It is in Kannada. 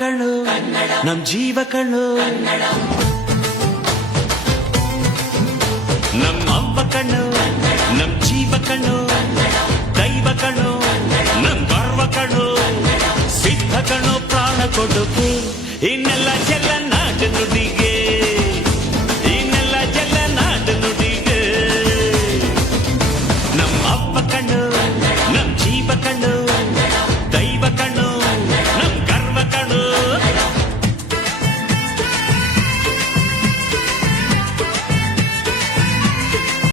ಕಣ್ಣು ನಮ್ ಜೀವ ಕಣ್ಣು ನಮ್ಮ ಅವ್ವ ಕಣ್ಣು ನಮ್ ಜೀವ ಕಣ್ಣು ದೈವ ಕಣ್ಣು ನಮ್ ಗರ್ವ ಕಣ್ಣು ಸಿದ್ಧ ಕಣ್ಣು ಪ್ರಾಣ ಕೊಡುಗೆ ಇನ್ನೆಲ್ಲ ಚೆಲ್ಲ ನಾಡು ನುಡಿಗೆ ಇನ್ನೆಲ್ಲ ಚೆಲ್ಲ ನಾಡು ನುಡಿಗೆ ನಮ್ಮ ಅವ್ವ